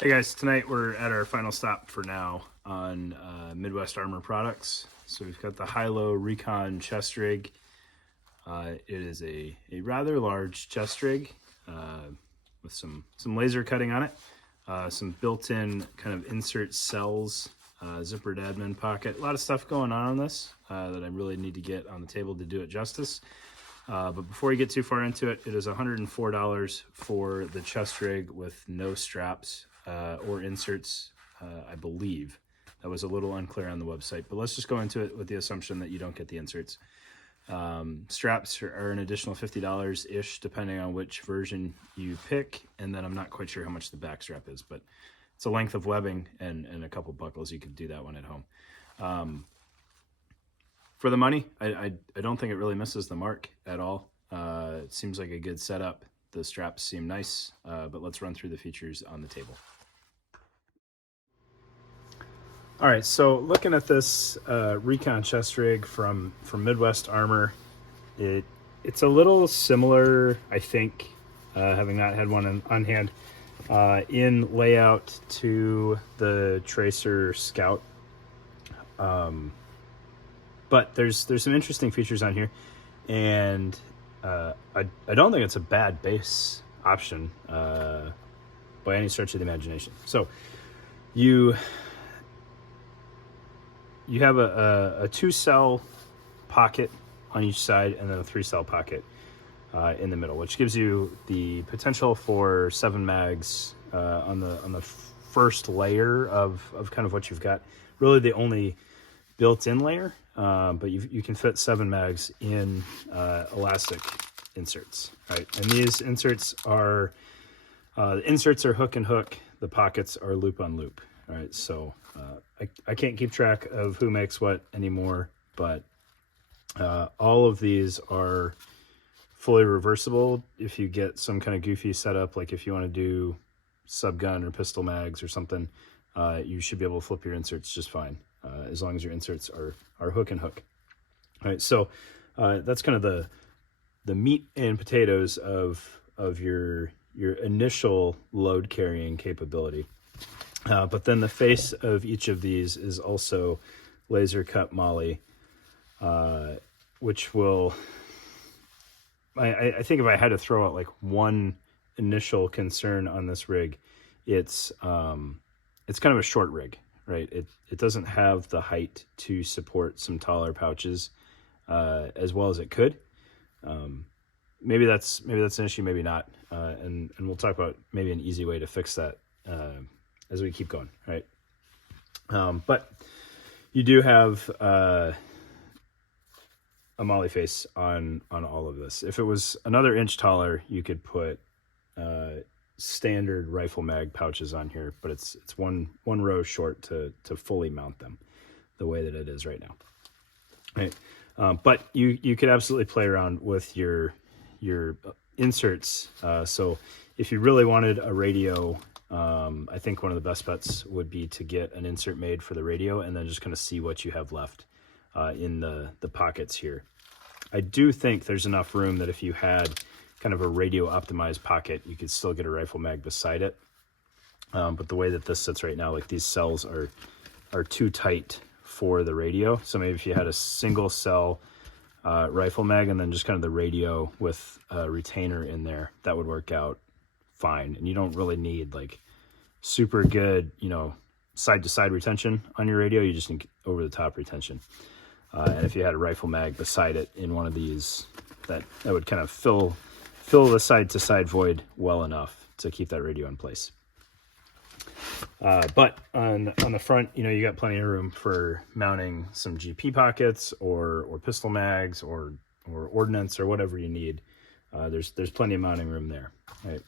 Hey guys, tonight we're at our final stop for now on Midwest Armor products. So we've got the Hilo Recon chest rig. It is a rather large chest rig with some laser cutting on it, some built-in kind of insert cells, zippered admin pocket. A lot of stuff going on this that I really need to get on the table to do it justice. But before you get too far into it, it is $104 for the chest rig with no straps or inserts, I believe. That was a little unclear on the website, but let's just go into it with the assumption that you don't get the inserts. Straps are an additional $50-ish depending on which version you pick, and then I'm not quite sure how much the back strap is, but it's a length of webbing and a couple buckles. You could do that one at home. For the money, I don't think it really misses the mark at all. It seems like a good setup. The straps seem nice, but let's run through the features on the table. All right, so looking at this Recon chest rig from Midwest Armor, it's a little similar, I think, having not had one on hand, in layout to the Tracer Scout. But there's some interesting features on here, and I don't think it's a bad base option by any stretch of the imagination. So you have a 2-cell pocket on each side and then a 3-cell pocket in the middle, which gives you the potential for 7 mags on the first layer of kind of what you've got. Really the only built-in layer, but you can fit 7 mags in elastic inserts, right? And these inserts are hook and hook. The pockets are loop on loop, right? So I can't keep track of who makes what anymore, but all of these are fully reversible if you get some kind of goofy setup, like if you want to do subgun or pistol mags or something, you should be able to flip your inserts just fine, as long as your inserts are hook and hook. All right, so that's kind of the meat and potatoes of your initial load carrying capability. But then the face of each of these is also laser cut moly, which will, I think if I had to throw out like one initial concern on this rig, it's kind of a short rig, right? It doesn't have the height to support some taller pouches as well as it could. Maybe that's an issue, maybe not, and we'll talk about maybe an easy way to fix that as we keep going, right? But you do have a moly face on all of this. If it was another inch taller, you could put standard rifle mag pouches on here, but it's one row short to fully mount them the way that it is right now, right? But you could absolutely play around with your inserts. So if you really wanted a radio, I think one of the best bets would be to get an insert made for the radio and then just kind of see what you have left in the pockets here. I do think there's enough room that if you had kind of a radio optimized pocket, you could still get a rifle mag beside it. But the way that this sits right now, like these cells are too tight for the radio. So maybe if you had a single cell rifle mag and then just kind of the radio with a retainer in there, that would work out fine. And you don't really need like super good, side to side retention on your radio. You just need over the top retention. And if you had a rifle mag beside it in one of these, that would kind of fill the side to side void well enough to keep that radio in place. But on the front, you got plenty of room for mounting some GP pockets or pistol mags or ordnance or whatever you need. There's plenty of mounting room there. Right.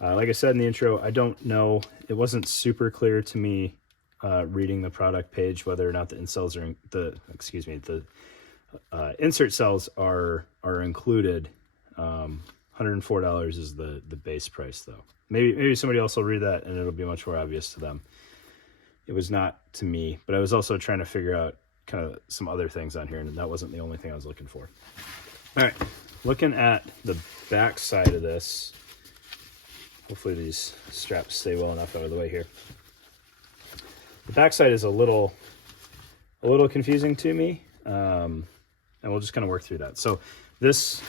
Like I said in the intro, I don't know. It wasn't super clear to me reading the product page whether or not the insert cells are included. $104 is the base price though. Maybe somebody else will read that and it'll be much more obvious to them. It was not to me, but I was also trying to figure out kind of some other things on here, and that wasn't the only thing I was looking for. All right, looking at the back side of this, hopefully these straps stay well enough out of the way here. The backside is a little confusing to me, and we'll just kind of work through that. So this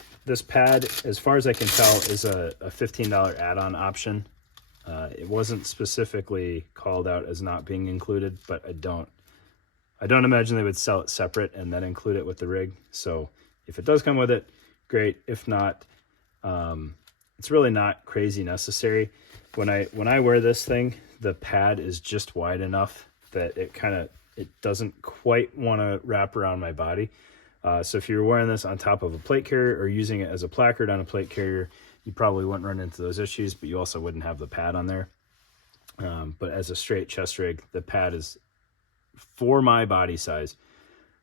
pad, as far as I can tell, is a $15 add-on option. It wasn't specifically called out as not being included, but I don't imagine they would sell it separate and then include it with the rig. So if it does come with it, great. If not, it's really not crazy necessary. When I wear this thing, the pad is just wide enough that it doesn't quite want to wrap around my body. So if you're wearing this on top of a plate carrier or using it as a placard on a plate carrier, you probably wouldn't run into those issues, but you also wouldn't have the pad on there. But as a straight chest rig, the pad is, for my body size,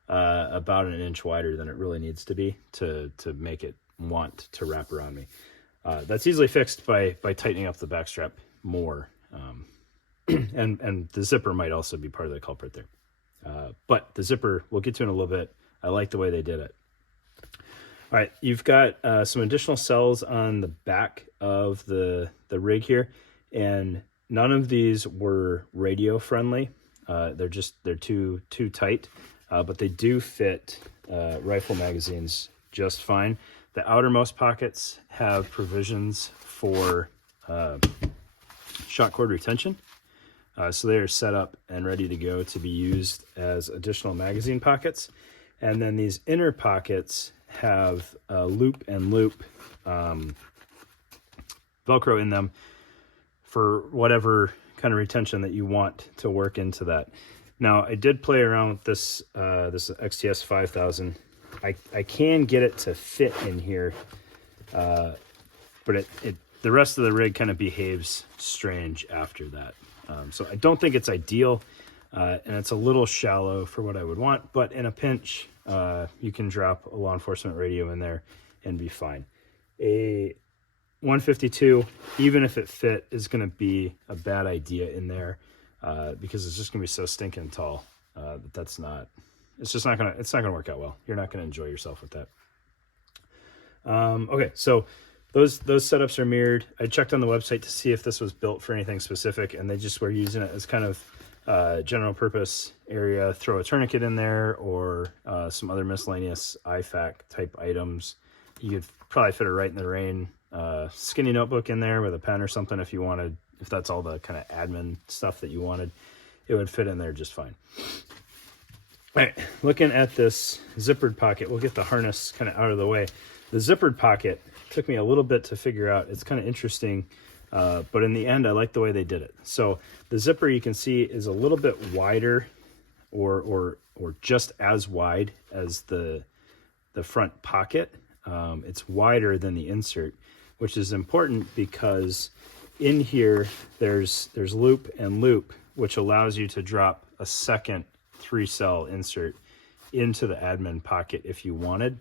about an inch wider than it really needs to be to make it want to wrap around me. That's easily fixed by tightening up the back strap more. And the zipper might also be part of the culprit there. But the zipper, we'll get to in a little bit. I like the way they did it. All right, you've got some additional cells on the back of the rig here, and none of these were radio friendly. They're too tight, but they do fit rifle magazines just fine. The outermost pockets have provisions for shot cord retention. So they are set up and ready to go to be used as additional magazine pockets. And then these inner pockets have loop and loop Velcro in them for whatever kind of retention that you want to work into that. Now, I did play around with this XTS 5000. I can get it to fit in here, but the rest of the rig kind of behaves strange after that. So I don't think it's ideal, and it's a little shallow for what I would want, but in a pinch, you can drop a law enforcement radio in there and be fine. A 152, even if it fit, is going to be a bad idea in there, because it's just going to be so stinking tall that it's not going to work out well. You're not going to enjoy yourself with that. Okay, so those setups are mirrored. I checked on the website to see if this was built for anything specific, and they just were using it as kind of general purpose area. Throw a tourniquet in there or some other miscellaneous IFAC type items. You could probably fit a right in the rain skinny notebook in there with a pen or something if you wanted. If that's all the kind of admin stuff that you wanted, it would fit in there just fine. All right, looking at this zippered pocket, we'll get the harness kind of out of the way. The zippered pocket took me a little bit to figure out. It's kind of interesting, but in the end, I like the way they did it. So the zipper, you can see, is a little bit wider or just as wide as the front pocket. It's wider than the insert, which is important because in here there's loop and loop, which allows you to drop a second 3-cell insert into the admin pocket if you wanted,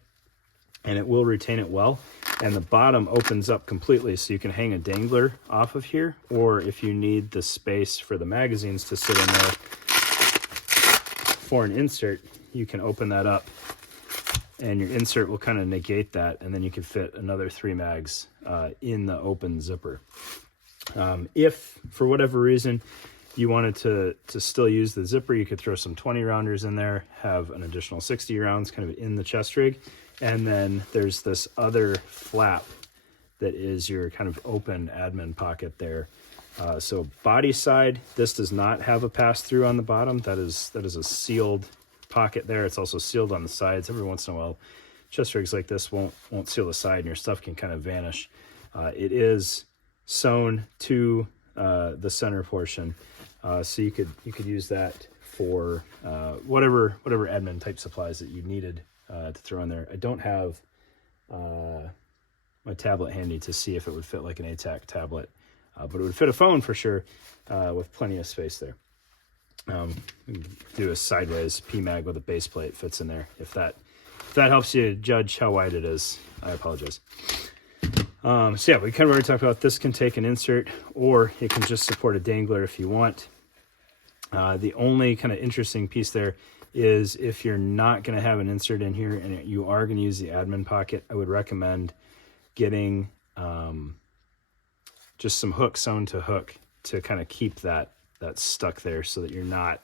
and it will retain it well. And the bottom opens up completely, so you can hang a dangler off of here, or if you need the space for the magazines to sit in there for an insert, you can open that up and your insert will kind of negate that, and then you can fit another 3 mags in the open zipper. If for whatever reason you wanted to still use the zipper, you could throw some 20 rounders in there, have an additional 60 rounds kind of in the chest rig, and then there's this other flap that is your kind of open admin pocket there. So body side, this does not have a pass-through on the bottom. That is a sealed pocket there. It's also sealed on the sides. Every once in a while, chest rigs like this won't seal the side, and your stuff can kind of vanish. It is sewn to the center portion, so you could use that for whatever admin type supplies that you needed to throw in there. I don't have my tablet handy to see if it would fit like an ATAC tablet, but it would fit a phone for sure, with plenty of space there. Do a sideways PMAG with a base plate fits in there. If that helps you judge how wide it is, I apologize. So yeah, we kind of already talked about this. Can take an insert, or it can just support a dangler if you want. The only kind of interesting piece there is if you're not going to have an insert in here and you are going to use the admin pocket, I would recommend getting just some hook sewn to hook to kind of keep that stuck there, so that you're not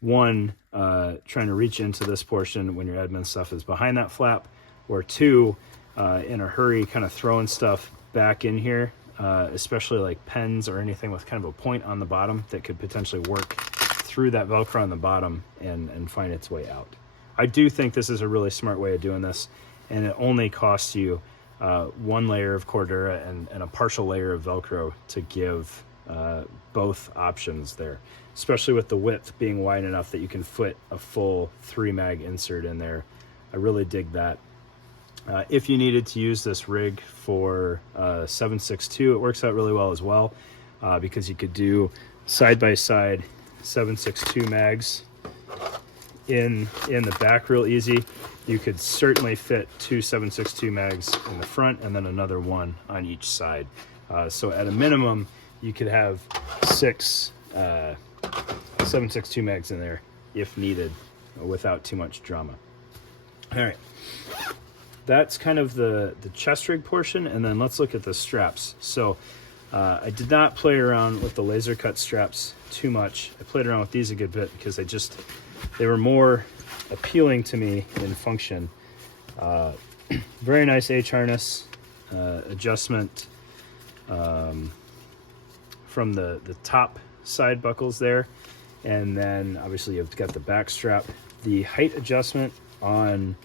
trying to reach into this portion when your admin stuff is behind that flap, or two, in a hurry kind of throwing stuff back in here, especially like pens or anything with kind of a point on the bottom that could potentially work through that Velcro on the bottom and find its way out. I do think this is a really smart way of doing this, and it only costs you one layer of Cordura and a partial layer of Velcro to give both options there, especially with the width being wide enough that you can fit a full 3-mag insert in there. I really dig that. If you needed to use this rig for 7.62, it works out really well as well, because you could do side-by-side 7.62 mags in the back real easy. You could certainly fit 2 7.62 mags in the front and then another one on each side. So at a minimum, you could have 6 7.62 mags in there if needed, without too much drama. All right, that's kind of the chest rig portion, and then let's look at the straps. So I did not play around with the laser cut straps too much. I played around with these a good bit because they were more appealing to me in function. Very nice H-harness adjustment from the top side buckles there, and then obviously you've got the back strap. The height adjustment on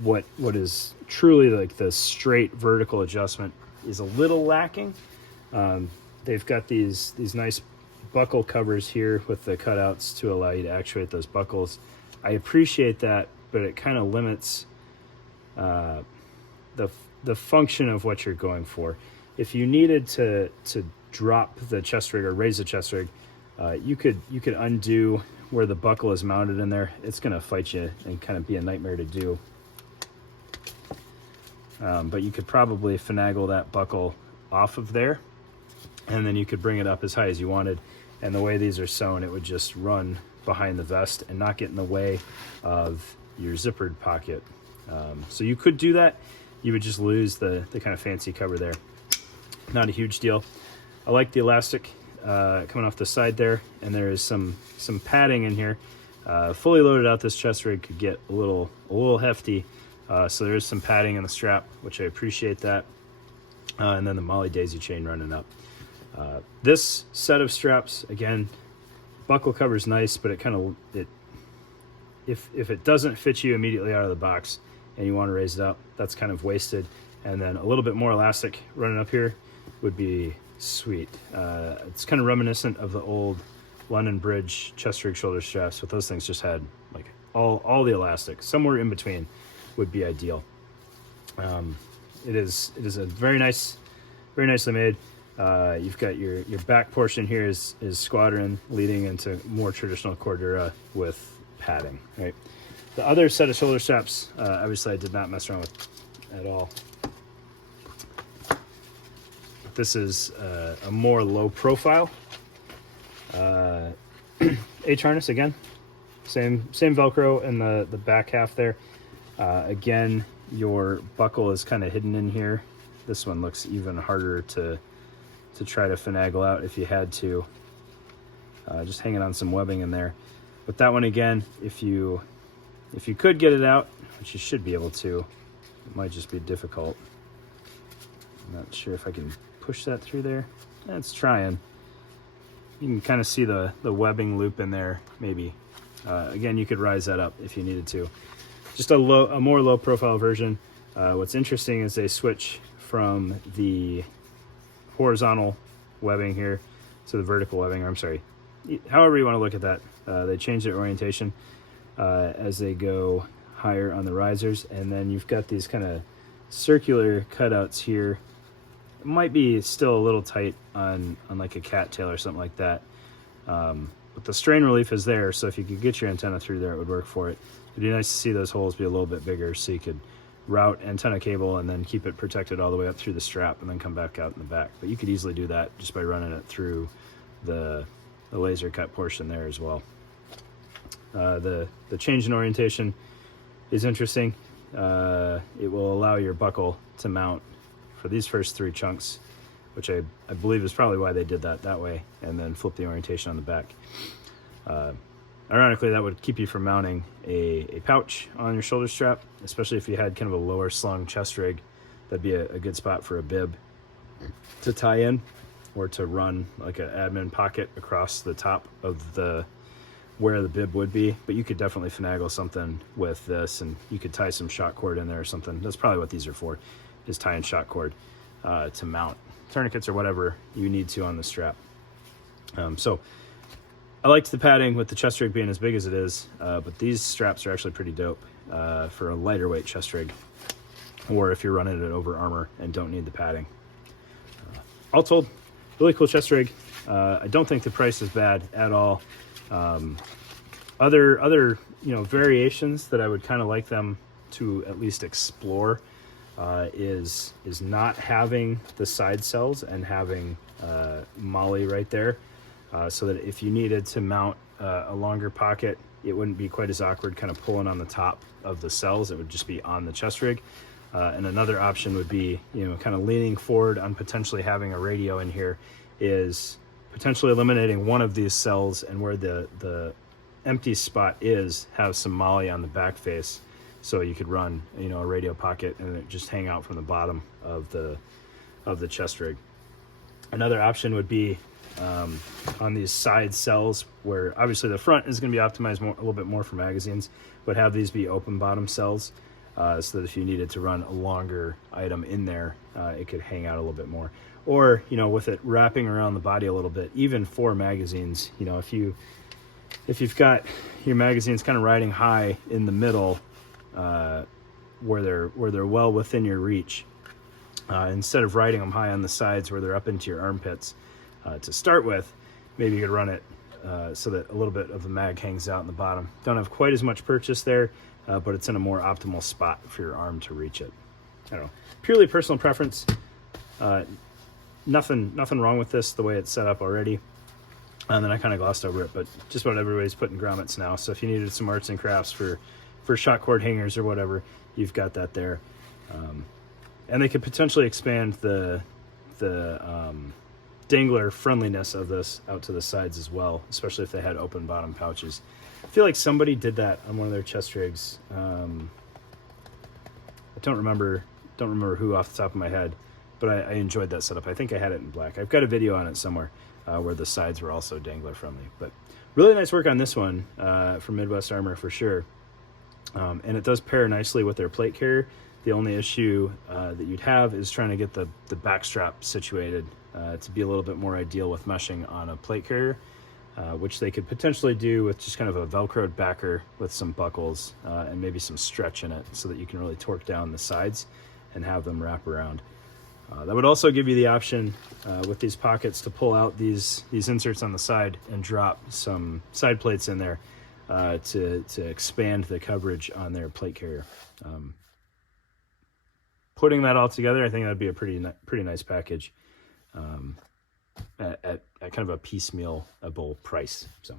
what is truly like the straight vertical adjustment is a little lacking. They've got these nice buckle covers here with the cutouts to allow you to actuate those buckles. I appreciate that, but it kind of limits the function of what you're going for. If you needed to drop the chest rig or raise the chest rig, you could undo where the buckle is mounted in there. It's going to fight you and kind of be a nightmare to do. But you could probably finagle that buckle off of there, and then you could bring it up as high as you wanted. And the way these are sewn, it would just run behind the vest and not get in the way of your zippered pocket. So you could do that. You would just lose the kind of fancy cover there. Not a huge deal. I like the elastic coming off the side there, and there is some padding in here. Fully loaded out, this chest rig could get a little hefty, so there is some padding in the strap, which I appreciate that. And then the Molly Daisy chain running up. This set of straps, again, buckle cover's nice, but if it doesn't fit you immediately out of the box and you want to raise it up, that's kind of wasted. And then a little bit more elastic running up here would be sweet. It's kind of reminiscent of the old London Bridge chest rig shoulder straps, but those things just had like all the elastic. Somewhere in between would be ideal. It is a very nicely made. You've got your back portion here is squadron leading into more traditional Cordura with padding, right? The other set of shoulder straps, obviously I did not mess around with at all. This is a more low profile H-harness. Again, same Velcro in the back half there. Again, your buckle is kind of hidden in here. This one looks even harder to try to finagle out if you had to. Just hanging on some webbing in there. But that one, again, if you could get it out, which you should be able to, it might just be difficult. I'm not sure if I can push that through there. It's trying. You can kind of see the webbing loop in there, maybe. Again, you could rise that up if you needed to. Just a more low profile version. What's interesting is they switch from the horizontal webbing here to the vertical webbing, or I'm sorry, however you want to look at that. They change their orientation as they go higher on the risers, and then you've got these kind of circular cutouts here. It might be still a little tight on like a cattail or something like that, but the strain relief is there, so if you could get your antenna through there, it would work for it. It'd be nice to see those holes be a little bit bigger so you could route antenna cable and then keep it protected all the way up through the strap and then come back out in the back. But you could easily do that just by running it through the laser cut portion there as well. The change in orientation is interesting. It will allow your buckle to mount for these first 3 chunks which I believe is probably why they did that way, and then flip the orientation on the back. Ironically, that would keep you from mounting a pouch on your shoulder strap, especially if you had kind of a lower slung chest rig. That'd be a good spot for a bib to tie in, or to run like an admin pocket across the top of where the bib would be. But you could definitely finagle something with this, and you could tie some shot cord in there or something. That's probably what these are for, is tying shot cord to mount tourniquets or whatever you need to on the strap. So I liked the padding with the chest rig being as big as it is, but these straps are actually pretty dope for a lighter weight chest rig, or if you're running it over armor and don't need the padding. All told, really cool chest rig. I don't think the price is bad at all. Other variations that I would kind of like them to at least explore is not having the side cells and having molly right there, so that if you needed to mount a longer pocket, it wouldn't be quite as awkward kind of pulling on the top of the cells. It would just be on the chest rig. And another option would be, kind of leaning forward on potentially having a radio in here, is potentially eliminating one of these cells, and where the empty spot is, have some molly on the back face, so you could run a radio pocket and it just hang out from the bottom of the chest rig. Another option would be on these side cells, where obviously the front is going to be optimized a little bit more for magazines, but have these be open bottom cells, so that if you needed to run a longer item in there, it could hang out a little bit more. Or with it wrapping around the body a little bit, even for magazines, if you've got your magazines kind of riding high in the middle, where they're well within your reach, instead of riding them high on the sides where they're up into your armpits, to start with, maybe you could run it so that a little bit of the mag hangs out in the bottom. Don't have quite as much purchase there, but it's in a more optimal spot for your arm to reach it. I don't know, purely personal preference. Nothing wrong with this the way it's set up already. And then I kind of glossed over it, but just about everybody's putting grommets now. So if you needed some arts and crafts for shot cord hangers or whatever, you've got that there. And they could potentially expand the dangler friendliness of this out to the sides as well, especially if they had open bottom pouches. I feel like somebody did that on one of their chest rigs. I don't remember who off the top of my head, but I enjoyed that setup. I think I had it in black. I've got a video on it somewhere where the sides were also dangler friendly. But really nice work on this one from Midwest Armor for sure. And it does pair nicely with their plate carrier. The only issue that you'd have is trying to get the back strap situated to be a little bit more ideal with meshing on a plate carrier, which they could potentially do with just kind of a Velcroed backer with some buckles and maybe some stretch in it, so that you can really torque down the sides and have them wrap around. That would also give you the option with these pockets to pull out these inserts on the side and drop some side plates in there to expand the coverage on their plate carrier. Putting that all together, I think that'd be a pretty nice package at kind of a piecemealable price. So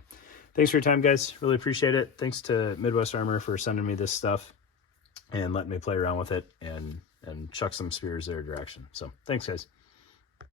thanks for your time, guys. Really appreciate it. Thanks to Midwest Armor for sending me this stuff and letting me play around with it and chuck some spears their direction. So thanks, guys.